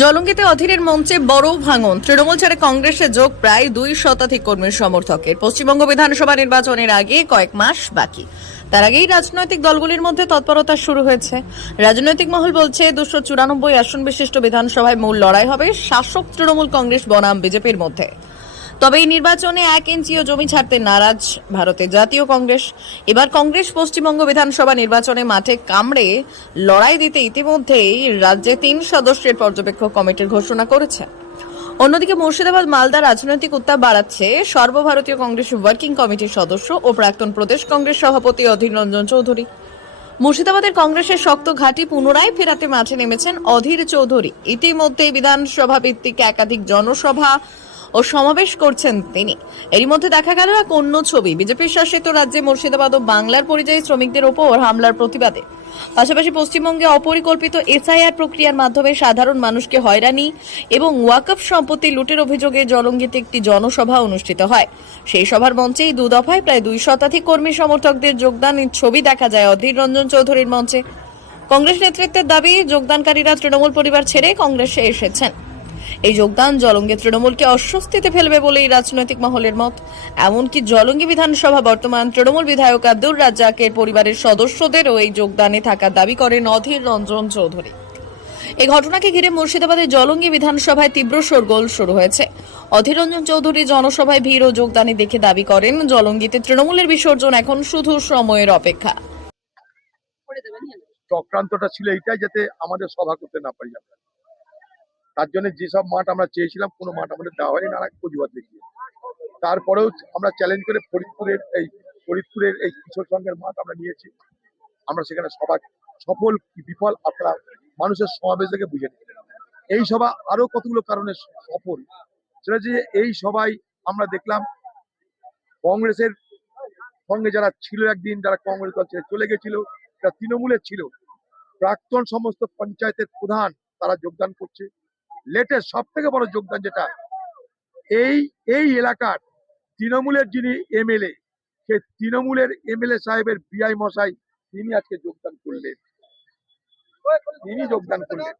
জলঙ্গিতে অধীরের মঞ্চে বড় ভাঙন। তৃণমূল ছেড়ে কংগ্রেসে যোগ প্রায় দুই শতাধিক কর্মীর সমর্থকের। পশ্চিমবঙ্গ বিধানসভা নির্বাচনের আগে কয়েক মাস বাকি। তার আগেই রাজনৈতিক দলগুলির মধ্যে তৎপরতা শুরু হয়েছে। রাজনৈতিক মহল বলছে, দুশো চুরানব্বই আসন বিশিষ্ট বিধানসভায় মূল লড়াই হবে শাসক তৃণমূল কংগ্রেস বনাম বিজেপির মধ্যে। তবে এই নির্বাচনে এক ইঞ্চিও জমি ছাড়তে নারাজ ভারতের জাতীয় কংগ্রেস। এবার কংগ্রেস পশ্চিমবঙ্গ বিধানসভা নির্বাচনে মাঠে কামড়ে লড়াই দিতে ইতিমধ্যেই রাজ্যে তিন সদস্যের পর্যবেক্ষক কমিটির ঘোষণা করেছে। অন্যদিকে মুর্শিদাবাদ, মালদা রাজনৈতিক উত্তাপ বাড়াচ্ছে সর্বভারতীয় কংগ্রেস ওয়ার্কিং কমিটির সদস্য ও প্রাক্তন প্রদেশ কংগ্রেস সভাপতি অধীর রঞ্জন চৌধুরী। মুর্শিদাবাদের কংগ্রেসের শক্ত ঘাঁটি পুনরায় ফেরাতে মাঠে নেমেছেন অধীর চৌধুরী। ইতিমধ্যেই বিধানসভা ভিত্তিক একাধিক জনসভা ও সমাবেশ করছেন তিনি। এরই মধ্যে দেখা গেল এক অন্য ছবি। বিজেপির শাসিত রাজ্যে মুর্শিদাবাদ ও বাংলার পরিযায়ী শ্রমিকদের ওপর হামলার প্রতিবাদে। পাশাপাশি পশ্চিমবঙ্গে অপরিকল্পিত এসআইআর প্রক্রিয়ার মাধ্যমে সাধারণ মানুষকে হয়রানি এবং ওয়াকফ সম্পত্তি লুটের অভিযোগে জলঙ্গিতে একটি জনসভা অনুষ্ঠিত হয়। সেই সভার মঞ্চেই দু দফায় প্রায় দুই শতাধিক কর্মী সমর্থকদের যোগদানের ছবি দেখা যায় অধীর রঞ্জন চৌধুরীর মঞ্চে। কংগ্রেস নেতৃত্বের দাবি, যোগদানকারীরা তৃণমূল পরিবার ছেড়ে কংগ্রেসে এসেছেন। এই যোগদান জলঙ্গে তৃণমূলকে অস্বস্তিতে ফেলবে বলেই রাজনৈতিক মহলের মত। এমনকি জলঙ্গি বিধানসভা বর্তমান তৃণমূল বিধায়ক আব্দুর রাজ্জাকের পরিবারের সদস্যদেরও এই যোগদানে থাকার দাবি করেন অধীর রঞ্জন চৌধুরী। এই ঘটনাকে ঘিরে মুর্শিদাবাদের জলঙ্গি বিধানসভায় তীব্র শোরগোল শুরু হয়েছে। অধীর রঞ্জন চৌধুরী জনসভায় ভিড় ও যোগদানে দেখে দাবি করেন, জলঙ্গিতে তৃণমূলের বিসর্জন এখন শুধু সময়ের অপেক্ষা। চক্রান্তটা ছিল এইটাই যাতে আমাদের সভা করতে না পারি আমরা। তার জন্য যেসব মাঠ আমরা চেয়েছিলাম, কোনো মাঠ আমাদের দেওয়া হয়নি। নানা প্রতিবাদ দেখিয়ে। তারপরেও আমরা চ্যালেঞ্জ করে ফরিদপুরের এই ফরিদপুরের এই কিশোর সংঘের মাঠ আমরা নিয়েছি। আমরা সেখানে সবার সফল কি বিফল আপনারা মানুষের সমাবেশ থেকে বুঝে নিন। এই সভা আরও কতগুলো কারণে সফল? সেটা যে এই সবাই আমরা দেখলাম কংগ্রেসের সঙ্গে যারা ছিল একদিন, যারা কংগ্রেস দল ছেড়ে চলে গেছিল, যারা তৃণমূলের ছিল, প্রাক্তন সমস্ত পঞ্চায়েতের প্রধান তারা যোগদান করছে। লেটেস্ট সব থেকে বড় যোগদান যেটা, এই এই এলাকার তৃণমূলের যিনি এমএলএ সে তৃণমূলের এমএলএ সাহেবের বিআই মশাই, তিনি আজকে যোগদান করলেন। তিনি যোগদান করলেন।